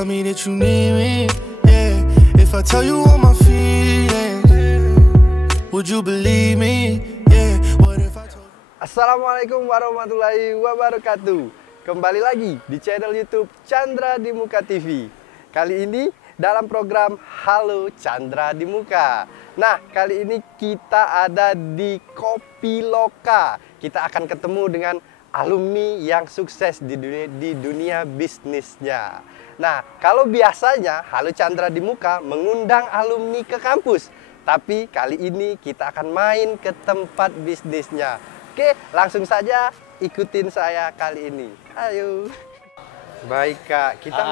tell me that you need me, yeah. If I tell you all my feelings, would you believe me, yeah. What if I told you... Assalamualaikum warahmatullahi wabarakatuh. Kembali lagi di channel YouTube Chandra di Muka TV. Kali ini dalam program Halo Chandra di Muka. Nah, kali ini kita ada di Kopi Loka. Kita akan ketemu dengan alumni yang sukses di dunia bisnisnya. Nah, kalau biasanya Halo Chandra di Muka mengundang alumni ke kampus, tapi kali ini kita akan main ke tempat bisnisnya. Oke, langsung saja ikutin saya kali ini. Ayo. Baik Kak, kita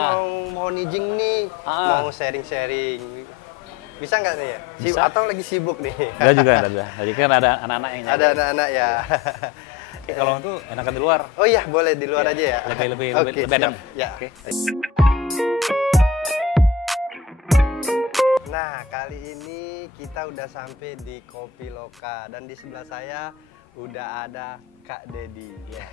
mau nijing nih, mau sharing-sharing. Bisa nggak nih ya? Bisa. Atau lagi sibuk nih? Enggak juga, enggak. Jadi kan ada anak-anak yang Ada anak-anak ya. Oke, kalau itu enakan di luar. Oh iya, boleh di luar aja ya. Lebih Oke, adem. ya. Oke. Nah, kali ini kita udah sampai di Kopi Loka dan di sebelah saya udah ada Kak Dedi. Ya.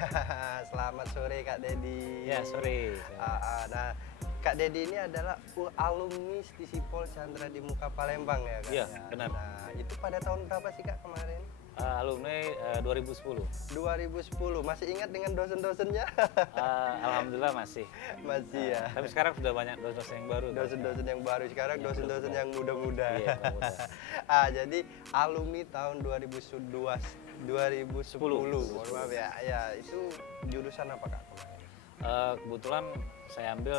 Selamat sore Kak Dedi. Ya, sore. Nah, Kak Dedi ini adalah alumni Stisipol Chandra di Muka Palembang ya Kak? Iya, benar. Nah, itu pada tahun berapa sih Kak kemarin? Alumni 2010. 2010. Masih ingat dengan dosen-dosennya? Alhamdulillah masih. Masih ya. Tapi sekarang sudah banyak dosen-dosen yang baru. Dosen-dosen yang baru sekarang, dosen-dosen yang muda-muda. Iya, muda. Jadi alumni tahun 2010. Mohon maaf ya. Ya, itu jurusan apa Kak kemarin? Kebetulan saya ambil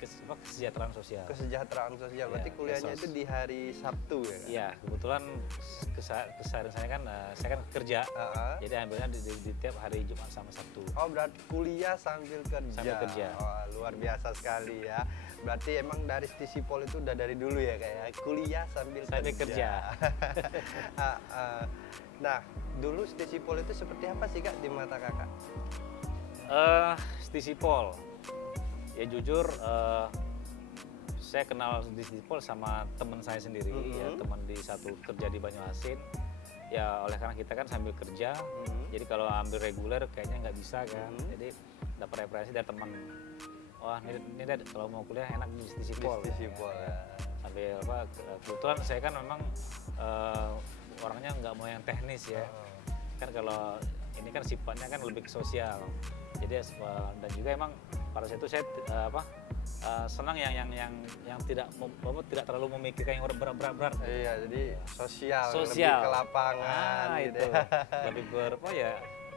kesejahteraan sosial. Kesejahteraan sosial. Berarti Ya, kuliahnya esos. itu di hari Sabtu ya Kak? Iya, kebetulan keseharian saya kan kerja. Jadi ambilnya di tiap hari Jumat sama Sabtu. Oh, berarti kuliah sambil kerja. Sambil kerja. Oh, luar biasa sekali ya. Berarti emang dari Stisipol itu udah dari dulu ya kayak kuliah sambil kerja. Nah, dulu Stisipol itu seperti apa sih Kak di mata Kakak? Stisipol. Ya jujur, saya kenal Stisipol sama teman saya sendiri, ya teman di satu kerja di Banyuasin. Ya oleh karena kita kan sambil kerja, jadi kalau ambil reguler kayaknya nggak bisa kan. Jadi dapat referensi dari teman. Wah ini Dad, kalau mau kuliah enak di Stisipol. Ya. Sambil apa? Kebetulan saya kan memang orangnya nggak mau yang teknis ya. Kan kalau ini kan sifatnya kan lebih ke sosial. Jadi dan juga emang pada saat itu saya senang yang tidak terlalu memikirkan yang berat. Iya, jadi sosial. Lebih ke lapangan gitu. Itu. Lebih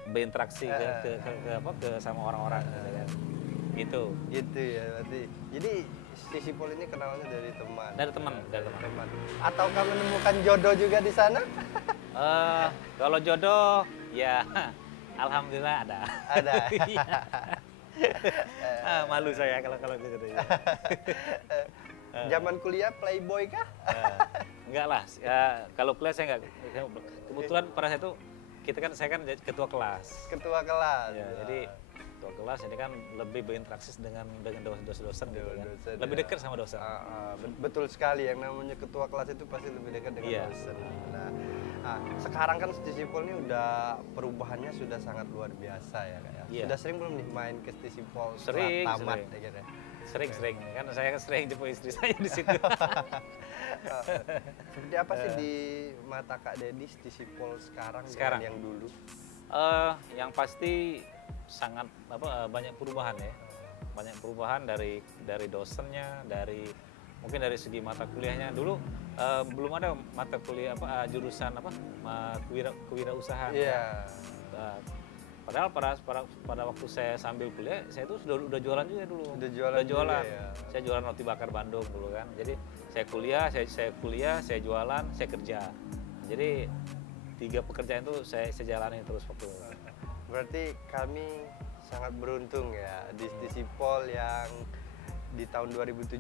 berinteraksi ke sama orang-orang gitu kan. Itu ya berarti. Jadi Stisipol ini kenalannya dari teman. Dari teman. Ataukah menemukan jodoh juga di sana? Kalau jodoh ya alhamdulillah ada. Ada. Malu saya kalau gitu ya. Zaman kuliah playboy kah? Enggak lah. Kalau kuliah saya enggak. Kebetulan pada saat itu saya kan ketua kelas. Ketua kelas. Ya, jadi ketua kelas ini kan lebih berinteraksi dengan dosen-dosen gitu kan. Lebih dekat sama dosen. Betul sekali, yang namanya ketua kelas itu pasti lebih dekat dengan dosen. Nah, sekarang kan Stisipol ini udah perubahannya sudah sangat luar biasa ya Kak ya. Iya. Sudah sering belum nih main ke Stisipol Sering, tamat sering. ya gitu? Sering kan saya sering jemput istri saya di situ. Seperti apa sih di mata Kak Dedi Stisipol sekarang dengan yang dulu? Yang pasti sangat banyak perubahan ya. Banyak perubahan dari dosennya, mungkin dari segi mata kuliahnya. Dulu belum ada mata kuliah jurusan kewirausahaan. Iya. Padahal pada waktu saya sambil kuliah, saya itu udah jualan juga dulu. Udah jualan. Juga, ya. Saya jualan roti bakar Bandung dulu kan. Jadi saya kuliah, saya jualan, saya kerja. Jadi 3 pekerjaan itu saya jalani terus waktu. Berarti kami sangat beruntung ya di Stisipol yang di tahun 2017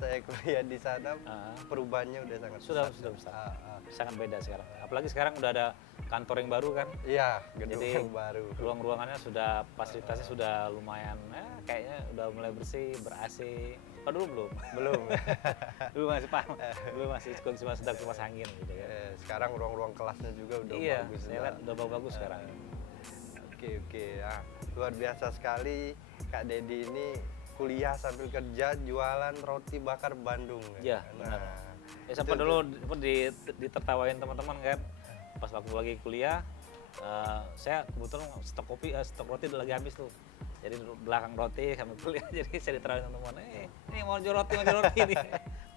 saya kuliah di sana, perubahannya udah sangat besar. Sangat beda sekarang. Apalagi sekarang udah ada kantor yang baru kan. Iya, gedung jadi, yang baru. Ruang-ruangannya fasilitasnya sudah lumayan, kayaknya udah mulai bersih, ber-AC. Oh dulu belum? Belum. Dulu masih cuma sedang kipas angin gitu kan. Sekarang ruang-ruang kelasnya juga udah bagus. Saya lihat udah bagus sekarang. Oke. Luar biasa sekali Kak Dedi ini kuliah sambil kerja jualan roti bakar Bandung. Iya, benar. Ya sempat itu- dulu ditertawain teman-teman kan. Pas waktu lagi kuliah, saya kebetulan stok roti udah lagi habis tuh. Jadi belakang roti sambil kuliah, jadi saya ditertawain teman-teman. Ini mau jual roti nih.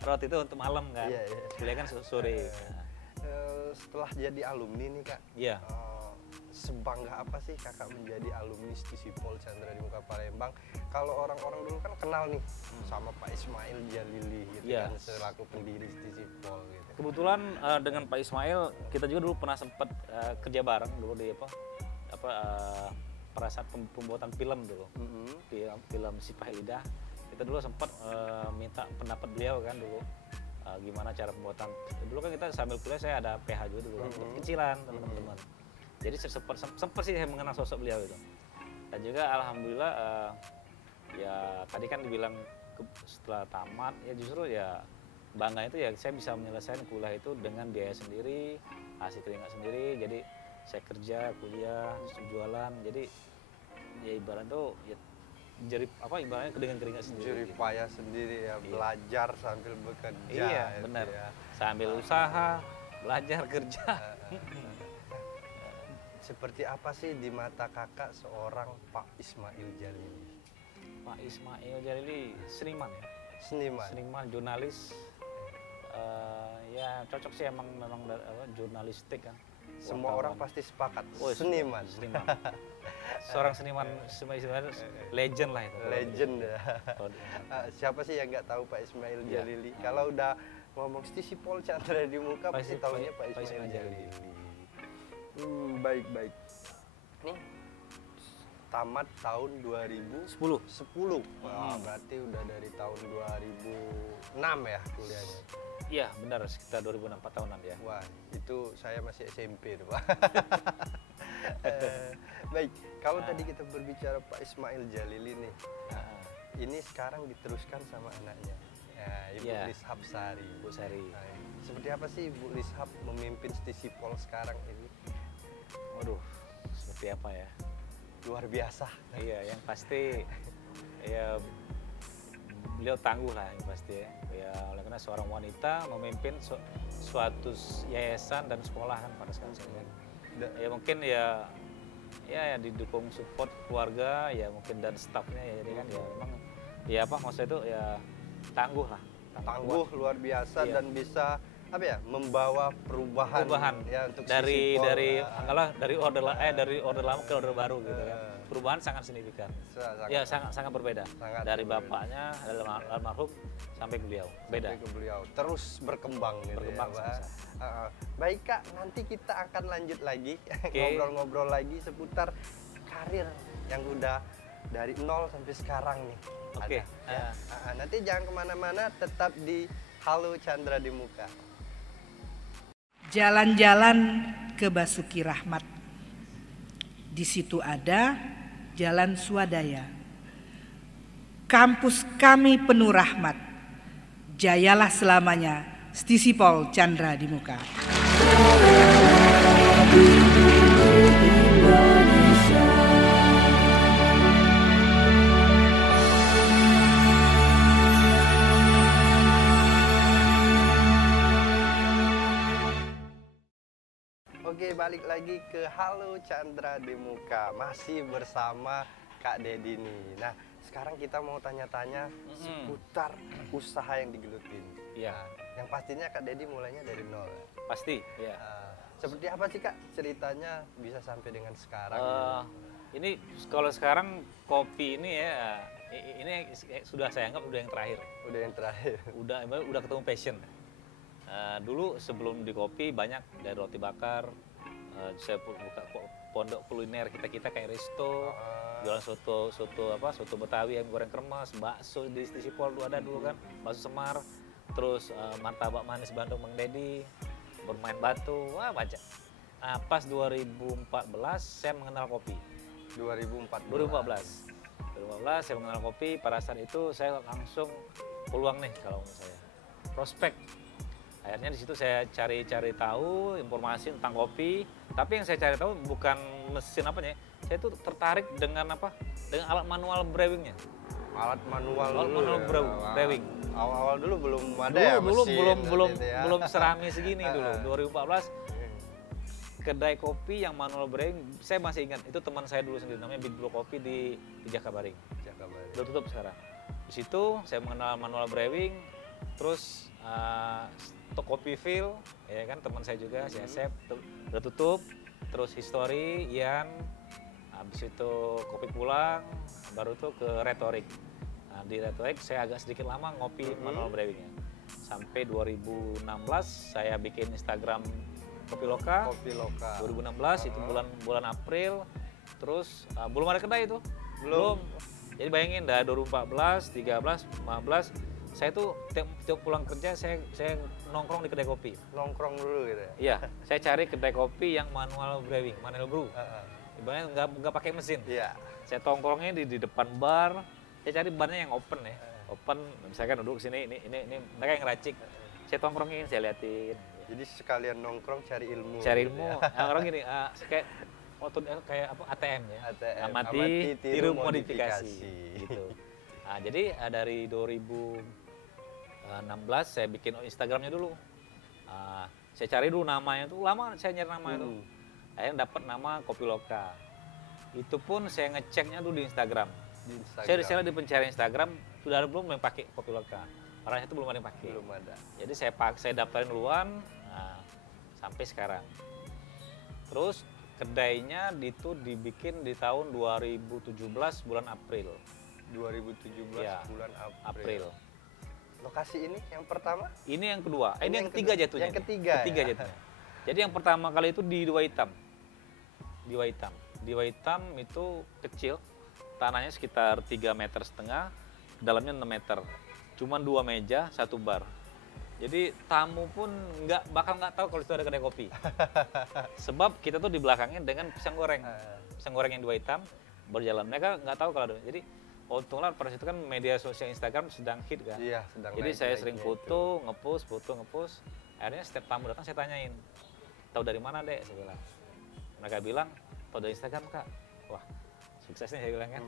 Roti itu untuk malam kan. Iya, iya. Kuliah kan sore. Setelah jadi alumni nih Kak, Iya. sebangga apa sih Kakak menjadi alumni Stisipol Chandra di Muka Palembang? Kalau orang-orang dulu kan kenal nih sama Pak Ismail Jalili gitu Iya. kan, selaku pendiri Stisipol gitu. Kebetulan dengan Pak Ismail kita juga dulu pernah sempat kerja bareng dulu di pada saat pembuatan film dulu. Film Sipah Lidah. Kita dulu sempat minta pendapat beliau kan dulu. Gimana cara pembuatan. Dulu kan kita sambil kuliah, saya ada PH juga dulu kan, kecilan teman-teman. Jadi sempat sih saya mengenal sosok beliau itu. Dan juga alhamdulillah ya tadi kan dibilang setelah tamat ya justru ya bangga itu ya saya bisa menyelesaikan kuliah itu dengan biaya sendiri, hasil keringat sendiri. Jadi saya kerja, kuliah, jualan. Jadi ya ibarat itu ya ibaratnya dengan keringat sendiri. Jerih payah sendiri ya, belajar sambil bekerja. Iya, gitu benar. ya. Sambil usaha, belajar, kerja. Seperti apa sih di mata Kakak seorang Pak Ismail Jalili? Pak Ismail Jalili seniman ya. Seniman. Seniman, jurnalis. Ya cocok sih memang jurnalistik kan. Semua Wartawan. orang pasti sepakat. Oh, seniman. Seniman. Seorang seniman legend lah itu. Legend ya. Kalau Siapa sih yang nggak tahu Pak Ismail Iya. Jalili? Kalau udah ngomong Stisipol Chandra di Muka pasti tahunya Pak Pak Ismail Ismail Jalili. Baik. Nih tamat tahun 2010. 10. Wah, berarti udah dari tahun 2006 ya kuliahnya. Iya benar, sekitar 2004 tahunan ya. Wah, itu saya masih SMP tuh, Pak. Baik, kalau tadi kita berbicara Pak Ismail Jalili nih, ini sekarang diteruskan sama anaknya, ya, Ibu Iya. Lishab Sari. Bu Sari. Nah, seperti apa sih Ibu Lishab memimpin Stisipol sekarang ini? Waduh, seperti apa ya? Luar biasa. Iya, yang pasti ya beliau tangguh lah yang pasti ya. Ya oleh karena seorang wanita memimpin suatu yayasan dan sekolah kan pada sekarang kan. Ya mungkin ya didukung support keluarga ya mungkin dan stafnya ya, jadi kan ya memang ya apa maksudnya itu ya tangguh lah. Tangguh luar biasa Iya. dan bisa apa ya membawa perubahan ya untuk dari Stisipol, anggaplah dari order lama ke order baru gitu kan. Perubahan sangat signifikan. Ya sangat berbeda. Sangat dari berbeda. bapaknya dari almarhum sampai ke beliau. Beda. Sampai ke beliau terus berkembang gitu Berkembang ya, Pak. sebisa. Baik Kak, nanti kita akan lanjut lagi Oke. ngobrol-ngobrol lagi seputar karir yang udah dari nol sampai sekarang nih. Oke. Ada, ya. Nanti jangan kemana-mana, tetap di Halo Chandra di Muka. Jalan-jalan ke Basuki Rahmat. Di situ ada Jalan Swadaya. Kampus kami penuh rahmat. Jayalah selamanya, Stisipol Chandra di Muka. Oke, balik lagi ke Halo Chandra di Muka. Masih bersama Kak Dedi nih. Nah, sekarang kita mau tanya-tanya seputar usaha yang digelutin. Iya. Yang pastinya Kak Dedi mulainya dari nol. Pasti, ya. Seperti apa sih Kak ceritanya bisa sampai dengan sekarang? Ini kalau sekarang kopi ini ya ini sudah saya anggap udah yang terakhir. Udah yang terakhir. Udah ketemu passion. Dulu sebelum di kopi banyak dari roti bakar, saya buka pondok kuliner kita kayak resto, jualan soto Betawi yang goreng kremes, bakso di Stisipol ada dulu kan, bakso Semar, terus martabak manis Bandung Mang Dedi, bermain batu, wah banyak. Pas 2014 saya mengenal kopi. 2014 saya mengenal kopi. Pada saat itu saya langsung peluang nih kalau menurut saya, prospek. Akhirnya di situ saya cari-cari tahu informasi tentang kopi. Tapi yang saya cari tahu bukan mesin apanya. Saya tuh tertarik dengan apa? Dengan alat manual brewingnya. Alat manual dulu. Manual ya. brewing. Awal-awal dulu belum ada Dulu, ya dulu mesin belum gitu ya. belum serami segini dulu. 2014 kedai kopi yang manual brewing, saya masih ingat itu teman saya dulu sendiri namanya Big Blue Coffee di Jakabaring. Jakabaring. Udah tutup sekarang. Di situ saya mengenal manual brewing, terus Kopi Feel, ya kan teman saya juga si Asep, udah tutup. Terus History, Ian, habis itu Kopi Pulang, baru tuh ke Retorik. Nah, di Retorik saya agak sedikit lama ngopi manual brewingnya. Sampai 2016 saya bikin Instagram Kopi Loka. Kopi Loka. 2016 itu bulan April. Terus belum ada kedai itu. Belum. Jadi bayangin dah 2014, 13, 15 saya tuh tiap pulang kerja saya nongkrong di kedai kopi. Nongkrong dulu gitu ya. Iya, saya cari kedai kopi yang manual brewing, manual brew. Ibaratnya nggak pakai mesin. Iya. Saya tongkrongnya di depan bar. Saya cari barnya yang open ya. Open, misalkan duduk sini ini mereka yang ngeracik. Saya tongkrongin, saya liatin. Jadi sekalian nongkrong cari ilmu. Cari gitu ilmu. ya. Orang gini, kayak apa ATM ya. ATM, Amati, tiru, modifikasi. Gitu. Nah, jadi dari 2016 saya bikin Instagramnya dulu. Saya cari dulu namanya tuh, lama saya nyari nama itu. Akhirnya dapat nama Kopi Loka. Itu pun saya ngeceknya dulu di Instagram. Saya di pencarian Instagram sudah ada belum yang pakai Kopi Loka. Orangnya itu belum ada yang pakai. Belum ada. Jadi saya daftarin duluan sampai sekarang. Terus kedainya itu dibikin di tahun 2017 bulan April. 2017 Ya, bulan April. April. Lokasi ini yang pertama? Ini yang kedua. Ini yang ketiga kedua. jatuhnya. Yang ketiga. Ketiga Ya? jatuhnya. Jadi yang pertama kali itu di Dua Hitam. Di Dua Hitam itu kecil. Tanahnya sekitar 3,5 meter, dalamnya 6 meter. Cuman 2 meja, 1 bar. Jadi tamu pun bakal nggak tahu kalau itu ada kedai kopi. Sebab kita tuh di belakangnya dengan pisang goreng. Pisang goreng yang Dua Hitam berjalan. Mereka nggak tahu kalau ada. Jadi untunglah pada situ kan media sosial Instagram sedang hit kan. Iya, sedang Jadi saya sering naik-naiknya ngepost. Akhirnya setiap tamu datang saya tanyain, tahu dari mana dek? Saya bilang. Mereka bilang, tahu dari Instagram kak. Wah, suksesnya saya bilang kan.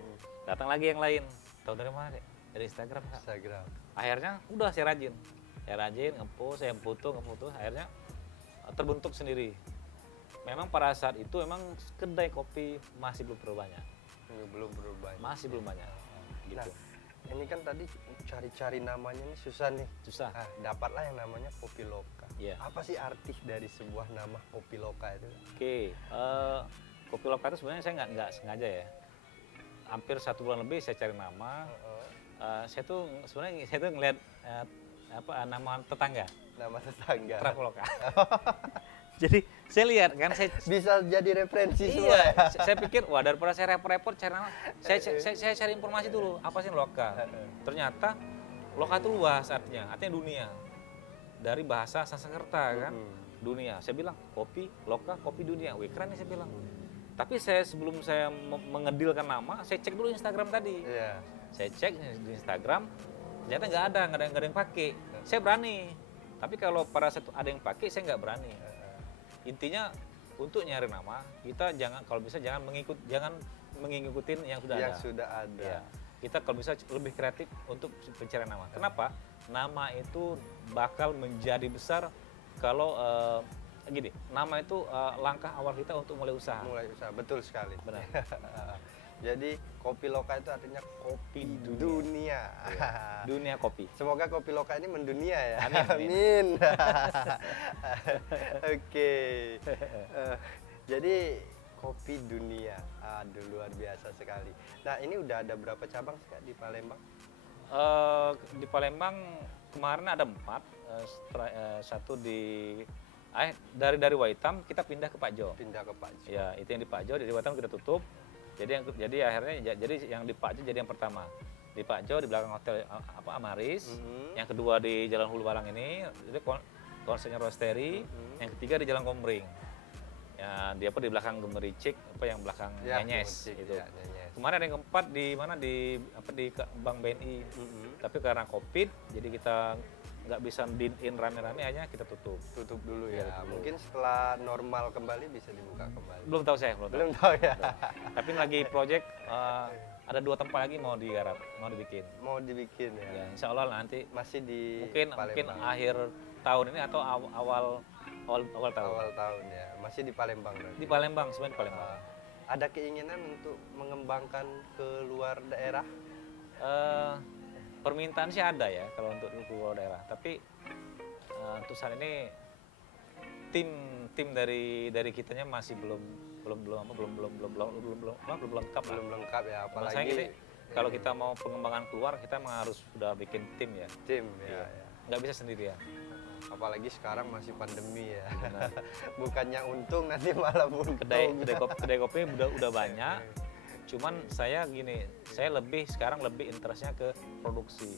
Datang lagi yang lain, tahu dari mana dek? Dari Instagram kak. Instagram. Akhirnya udah saya rajin, ngepost, saya foto, akhirnya terbentuk sendiri. Memang pada saat itu memang kedai kopi masih belum terlalu banyak. Belum berubah. Masih belum banyak. Gitu. Nah, ini kan tadi cari-cari namanya nih susah nih. Susah. Nah, dapatlah yang namanya Kopi Loka. Iya. Apa sih arti dari sebuah nama Kopi Loka itu? Oke, Kopi Loka itu sebenarnya saya nggak sengaja ya. Hampir 1 bulan lebih saya cari nama. Saya tuh ngelihat nama tetangga. Nama tetangga. Traveloka. Jadi saya lihat kan, saya Bisa jadi referensi semua ya? saya pikir wah daripada saya repot-repot cari nama, saya cari informasi dulu apa sih Loka. Ternyata Loka itu luas artinya dunia. Dari bahasa Sanskerta kan, dunia. Saya bilang kopi Loka, kopi dunia. Wih keren nih saya bilang. Tapi sebelum saya mengedilkan nama, saya cek dulu Instagram tadi. Iya. Saya cek di Instagram, ternyata nggak ada yang pakai. Saya berani. Tapi kalau pada saat ada yang pakai, saya nggak berani. Intinya untuk nyari nama, kita kalau bisa jangan mengikutin yang sudah ada. Yang sudah ada. Ya. Kita kalau bisa lebih kreatif untuk pencarian nama. Kenapa? Nama itu bakal menjadi besar kalau gini. Nama itu langkah awal kita untuk mulai usaha. Mulai usaha, betul sekali. Benar. Jadi Kopi Loka itu artinya kopi dunia. Ya, dunia kopi. Semoga Kopi Loka ini mendunia ya. Amin. Amin. Oke. Jadi kopi dunia, aduh luar biasa sekali. Nah ini udah ada berapa cabang sih Kak di Palembang? Di Palembang kemarin ada 4, satu dari Waitam kita pindah ke Pak Jo. Pindah ke Pak Jo. Ya itu yang di Pak Jo, di Waitam kita tutup. Jadi akhirnya yang di Pak Jo jadi yang pertama. Di Pak Jo di belakang hotel Amaris. Yang kedua di Jalan Hulu Balang ini, itu konsernya Roastery. Yang ketiga di Jalan Komering. Ya, dia di belakang Gemericik, yang belakang Ya, Nyenyes Gemericik, itu. ya, Nyenyes. Kemarin ada yang keempat di Bank BNI. Tapi karena Covid, jadi kita nggak bisa din-in rame-rame, hanya kita tutup. Tutup dulu Iya, ya. tutup. Mungkin setelah normal kembali bisa dibuka kembali. Belum tahu saya, Belum tahu ya. Tapi lagi project ada 2 tempat lagi mau digarap, mau dibikin. Mau dibikin ya. Ya, insya Allah nanti Masih di mungkin Palembang. akhir tahun ini atau awal tahun. Awal tahun ya. Masih di Palembang berarti. Di Palembang, sebenarnya di Palembang. Ada keinginan untuk mengembangkan ke luar daerah? Permintaan sih ada ya kalau untuk luar daerah, tapi untuk saat ini tim dari kitanya masih belum lengkap lah. Belum lengkap ya, Maksudnya apalagi gini, kalau kita mau pengembangan keluar kita memang harus sudah bikin tim ya, tim ya. Iya. Ya. Nggak bisa sendirian. Apalagi sekarang masih pandemi ya. Benar. Bukannya untung nanti malah buntung. kedai kopi udah banyak, cuman saya sekarang lebih interestnya ke produksi.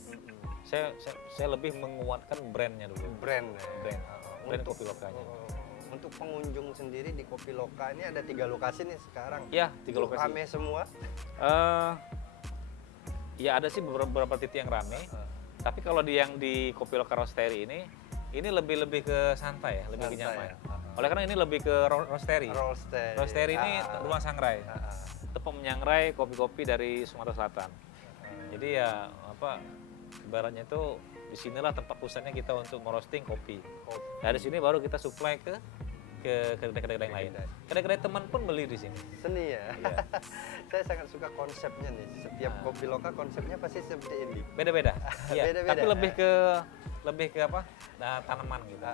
Saya lebih menguatkan brandnya dulu. Brand ya. Brand kopi lokalnya. Untuk pengunjung sendiri di Kopi Loka ini ada 3 lokasi nih sekarang. Ya, 3 lokasi. Rame semua. Ya ada sih beberapa titik yang rame. Tapi kalau yang di Kopi Loka Roastery ini lebih ke santai ya, lebih ke Santai nyaman. ya. Oleh karena ini lebih ke roastery. Roastery ini rumah sangrai. Tempat menyangrai kopi-kopi dari Sumatera Selatan. Jadi ya ibaratnya itu di sinilah tempat pusatnya kita untuk merosting kopi. Dari sini baru kita supply ke kedai-kedai yang lain. Kedai-kedai teman pun beli di sini. Seni ya. Iya. Saya sangat suka konsepnya nih. Setiap Kopi Loka konsepnya pasti seperti ini. Beda-beda. Iya. Beda-beda, Tapi ya? lebih ke apa? Tanaman gitu.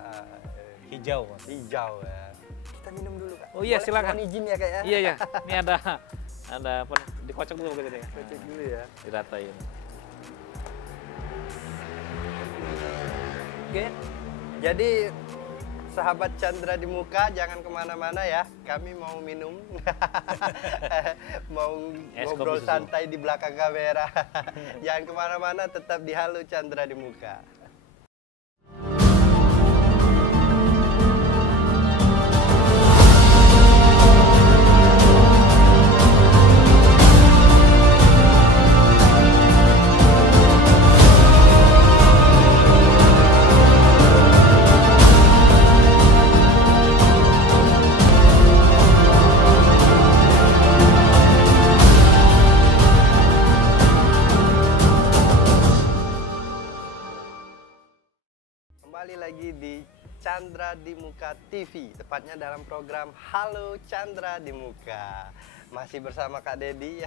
Hijau. Hijau ya. Kita minum dulu Kak. Oh iya, Boleh? silakan. Mohon izin ya Kak ya. Iya. Ini ada apa? Dikocok dulu gitu ya. Kocok dulu ya. Diratain. Oke. Jadi sahabat Chandra di Muka jangan kemana-mana ya. Kami mau minum, mau Es ngobrol kopi susu. santai di belakang kamera. Jangan kemana-mana, tetap di Halo Chandra di Muka. Kembali lagi di Chandra di Muka TV, tepatnya dalam program Halo Chandra di Muka. Masih bersama Kak Dedi.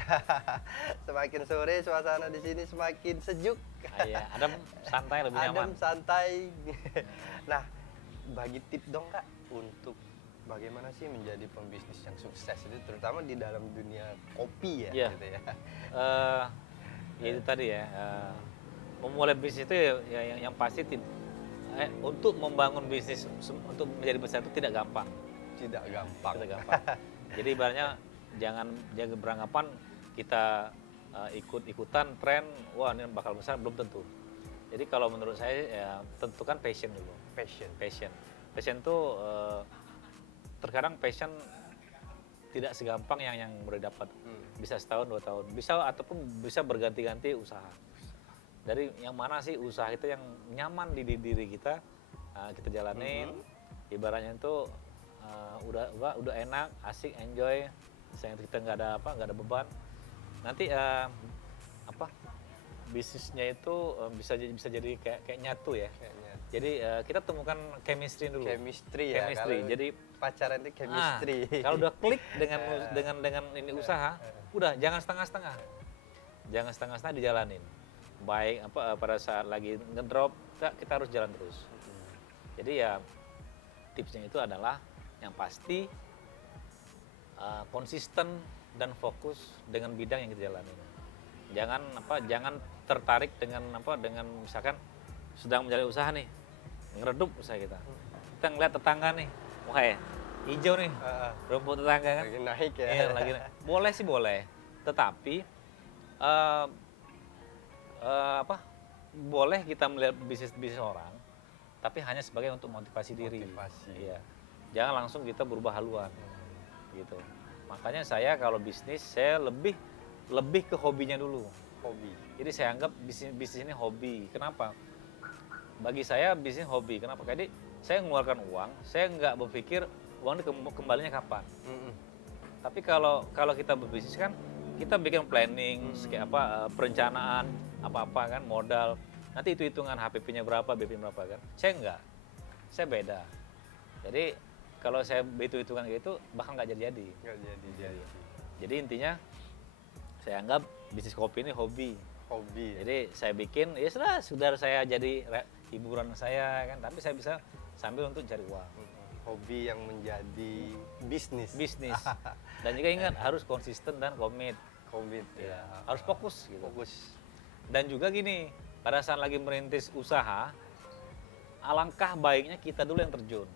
Semakin sore suasana di sini semakin sejuk. Iya, adem, santai, lebih nyaman. Adem, santai. Nah, bagi tips dong Kak untuk bagaimana sih menjadi pembisnis yang sukses itu, terutama di dalam dunia kopi ya. Iya. Gitu ya. Ya itu tadi ya. Memulai bisnis itu ya yang pasti untuk membangun bisnis untuk menjadi besar itu tidak gampang. Tidak gampang. Tidak gampang. Jadi ibaratnya jangan beranggapan kita ikut-ikutan tren, wah ini bakal besar, belum tentu. Jadi kalau menurut saya ya tentukan passion dulu. Passion itu terkadang passion tidak segampang yang boleh dapat. Bisa setahun 2 tahun, bisa berganti-ganti usaha. Dari yang mana sih usaha kita yang nyaman di diri kita, kita jalanin. Ibaratnya itu udah enak, asik, enjoy. Sayang kita nggak ada beban. Nanti bisnisnya itu bisa jadi kayak nyatu ya. Jadi kita temukan chemistry dulu. Chemistry ya. Jadi pacaran itu chemistry. Kalau udah klik dengan ini usaha, udah jangan setengah-setengah. Jangan setengah-setengah dijalanin. Baik pada saat lagi ngedrop, kita harus jalan terus. Jadi ya tipsnya itu adalah yang pasti konsisten dan fokus dengan bidang yang kita jalani. Jangan tertarik dengan misalkan sedang menjalani usaha nih, ngeredup usaha kita. Kita ngeliat tetangga nih, wah ya, hijau nih, rumput tetangga kan. Lagi naik ya. Iya, lagi naik. Boleh sih boleh, tetapi boleh kita melihat bisnis orang, tapi hanya sebagai untuk motivasi diri. Iya. Jangan langsung kita berubah haluan, gitu. Makanya saya kalau bisnis saya lebih ke hobinya dulu. Hobi. Jadi saya anggap bisnis ini hobi. Kenapa? Bagi saya bisnis hobi. Kenapa? Jadi saya mengeluarkan uang, saya nggak berpikir uang ini kembalinya kapan. Tapi kalau kita berbisnis kan kita bikin planning, kayak apa perencanaan apa-apa kan, modal. Nanti itu hitungan HPP-nya berapa, BP-nya berapa kan. Saya enggak. Saya beda. Jadi kalau saya hitung-hitungan gitu bakal nggak jadi-jadi. Nggak jadi. Jadi intinya saya anggap bisnis kopi ini hobi. Hobi. Jadi saya bikin, ya sudah saya jadi hiburan saya kan, tapi saya bisa sambil untuk cari uang. Hobi yang menjadi bisnis. Bisnis. Dan juga ingat harus konsisten dan komit. Komit Ya, harus fokus gitu. Fokus. Dan juga gini, pada saat lagi merintis usaha, alangkah baiknya kita dulu yang terjun.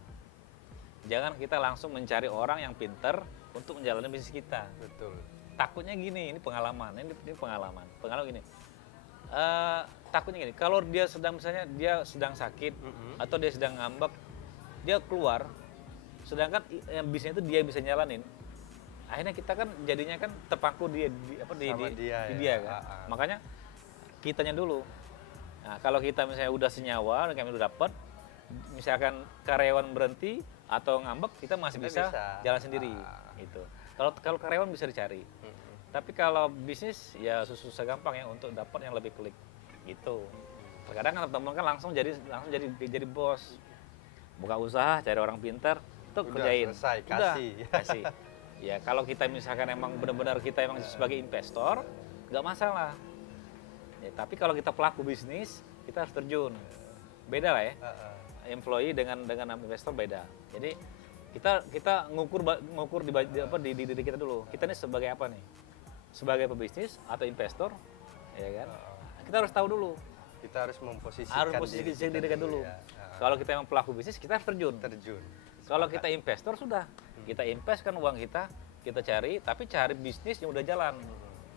Jangan kita langsung mencari orang yang pinter untuk menjalani bisnis kita. Betul. Takutnya gini, ini pengalaman, ini pengalaman. Pengalaman gini, takutnya gini, kalau dia sedang misalnya dia sedang sakit atau dia sedang ngambek, dia keluar, sedangkan yang bisnis itu dia bisa nyalanin. Akhirnya kita kan jadinya kan terpaku di dia kan. Makanya kitanya dulu. Nah, kalau kita misalnya udah senyawa, kami udah dapat, misalkan karyawan berhenti atau ngambek, kita masih bisa jalan sendiri. Gitu. Kalau karyawan bisa dicari. Tapi kalau bisnis ya susah gampang ya untuk dapat yang lebih klik. Gitu. Terkadang kan teman-teman kan langsung jadi bos. Buka usaha, cari orang pintar, tuh kerjain. Selesai, kasih. Ya kalau kita misalkan emang benar-benar kita emang sebagai investor, nggak masalah. Ya, tapi kalau kita pelaku bisnis, kita harus terjun. Beda lah ya. Employee dengan investor beda. Jadi kita ngukur di diri kita dulu. Kita ini sebagai apa nih? Sebagai pebisnis atau investor, ya kan? Kita harus tahu dulu. Kita harus memposisikan diri kita dulu. Ya. Kalau kita memang pelaku bisnis, kita harus terjun. Kalau kita investor sudah, kita investkan uang kita cari, tapi cari bisnis yang udah jalan.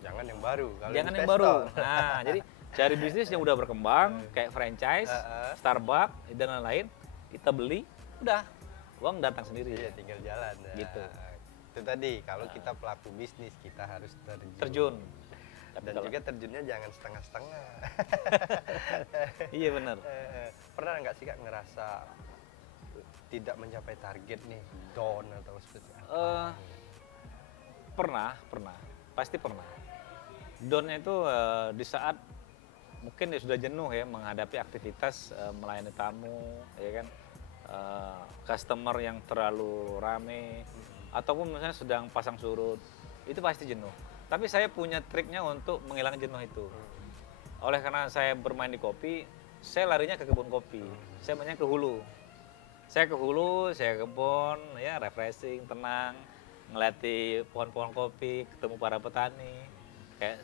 Jangan yang baru. Jangan yang baru. Nah, jadi cari bisnis yang udah berkembang, kayak franchise, Starbucks dan lain-lain. Kita beli, udah uang datang sendiri. Iya, tinggal jalan. Gitu. Itu tadi, kalau kita pelaku bisnis, kita harus terjun. Dan juga terjunnya jangan setengah-setengah. Iya benar. Pernah nggak sih Kak ngerasa tidak mencapai target nih, down atau seperti apa? Pernah, pasti pernah. Down-nya itu di saat mungkin dia sudah jenuh ya menghadapi aktivitas melayani tamu, ya kan, customer yang terlalu rame, ataupun misalnya sedang pasang surut, itu pasti jenuh. Tapi saya punya triknya untuk menghilangkan jenuh itu. Oleh karena saya bermain di kopi, saya larinya ke kebun kopi. Saya banyak ke hulu. Saya ke hulu, saya ke kebun, ya refreshing, tenang, ngelatih pohon-pohon kopi, ketemu para petani. Kayak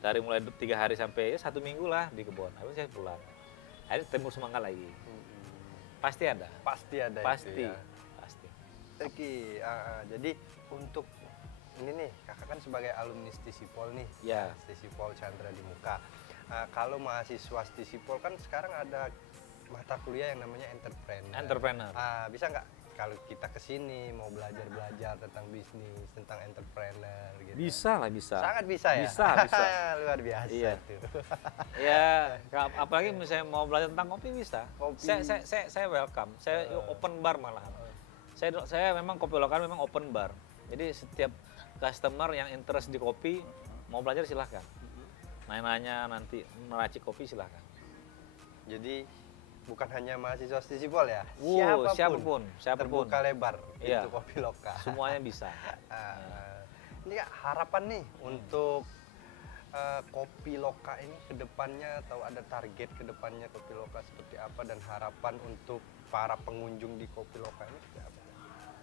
dari mulai 3 hari sampai 1 minggu lah di kebun. Habis saya pulang. Akhirnya timbul semangat lagi. Pasti ada. Pasti ada. Pasti. Itu ya. Pasti. Oke, jadi untuk ini nih, Kakak kan sebagai alumni Stisipol nih, Ya. Stisipol Chandra di Muka. Kalau mahasiswa Stisipol kan sekarang ada mata kuliah yang namanya entrepreneur. Bisa nggak kalau kita kesini mau belajar tentang bisnis, tentang entrepreneur gitu? Bisa lah, bisa. Sangat bisa ya? Bisa. Luar biasa Iya. tuh. Ya, apalagi misalnya mau belajar tentang kopi bisa. Kopi. Saya welcome. Saya open bar malahan. Saya memang kopi lokal memang open bar. Jadi setiap customer yang interest di kopi mau belajar silahkan. Nanya-nanya nanti meracik kopi silahkan. Jadi bukan hanya mahasiswa Stisipol ya? Siapapun. Terbuka lebar Iya. itu kopi lokal. Semuanya bisa. Ini Kak, harapan nih untuk kopi loka ini ke depannya, atau ada target ke depannya kopi loka seperti apa, dan harapan untuk para pengunjung di kopi loka ini seperti apa?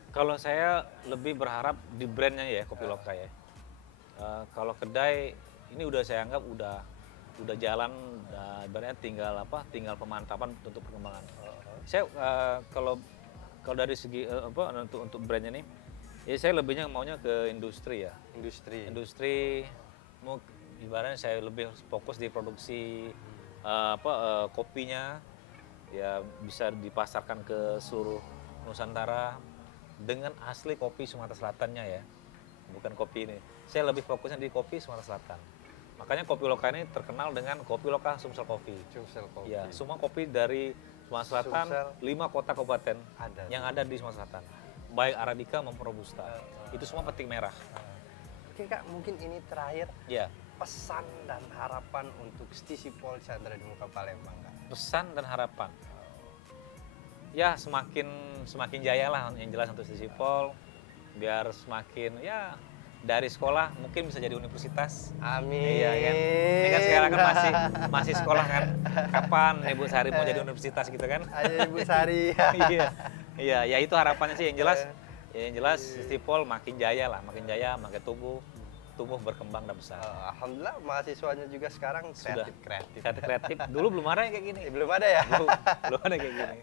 Kalau saya lebih berharap di brandnya ya kopi loka ya. Kalau kedai ini udah saya anggap udah jalan, ibaratnya tinggal pemantapan untuk perkembangan. Saya kalau dari segi untuk brandnya nih, ya saya lebihnya maunya ke industri ya. Industri, ibaratnya saya lebih fokus di produksi kopinya, ya bisa dipasarkan ke seluruh Nusantara dengan asli kopi Sumatera Selatannya ya, bukan kopi ini. Saya lebih fokusnya di kopi Sumatera Selatan. Makanya kopi lokal ini terkenal dengan kopi lokal Sumsel Coffee. Ya, semua kopi dari Sumatera Selatan, 5 kota kabupaten yang ada di Sumatera Selatan, baik Arabica maupun Robusta, itu semua petik merah. Oke Kak, mungkin ini terakhir Ya, pesan dan harapan untuk Stisipol Chandra di Muka Palembang Kak. pesan dan harapan. Ya, semakin jaya lah yang jelas untuk Stisipol, biar semakin ya dari sekolah mungkin bisa jadi universitas. Amin. Iya kan. Ini kan sekarang kan masih sekolah kan. Kapan Ibu Sari mau jadi universitas gitu kan? Ayo Ibu Sari. Iya. Iya, ya itu harapannya sih yang jelas. Ya, yang jelas Stisipol makin jaya lah, makin tumbuh berkembang dan besar. Alhamdulillah mahasiswanya juga sekarang Sudah kreatif. kreatif. Dulu belum ada yang kayak gini. Belum ada ya? Belum ada kayak gini.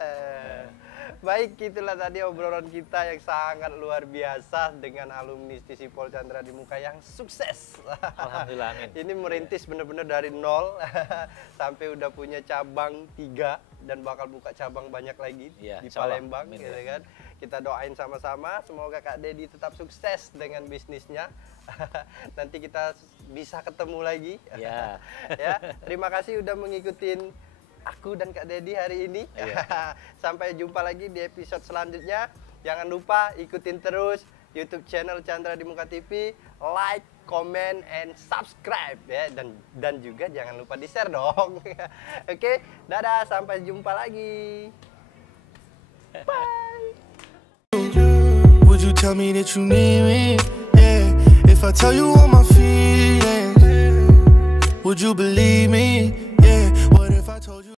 Baik, itulah tadi obrolan kita yang sangat luar biasa dengan alumni Stisipol Chandra di Muka yang sukses. Alhamdulillah, amin. Ini merintis benar-benar dari nol sampai udah punya cabang 3 dan bakal buka cabang banyak lagi Ya, di insya Allah. Palembang, Amin, gitu ya. kan. Kita doain sama-sama semoga Kak Dedi tetap sukses dengan bisnisnya. Nanti kita bisa ketemu lagi. Ya. Ya, terima kasih udah mengikutin aku dan Kak Dedi hari ini. Iya. Sampai jumpa lagi di episode selanjutnya. Jangan lupa ikutin terus YouTube channel Chandra di Muka TV, like, comment, and subscribe ya, dan juga jangan lupa di share dong. Oke, dadah, sampai jumpa lagi. Bye. Would you tell me that you need me? Yeah. If I tell you all my feelings, would you believe me?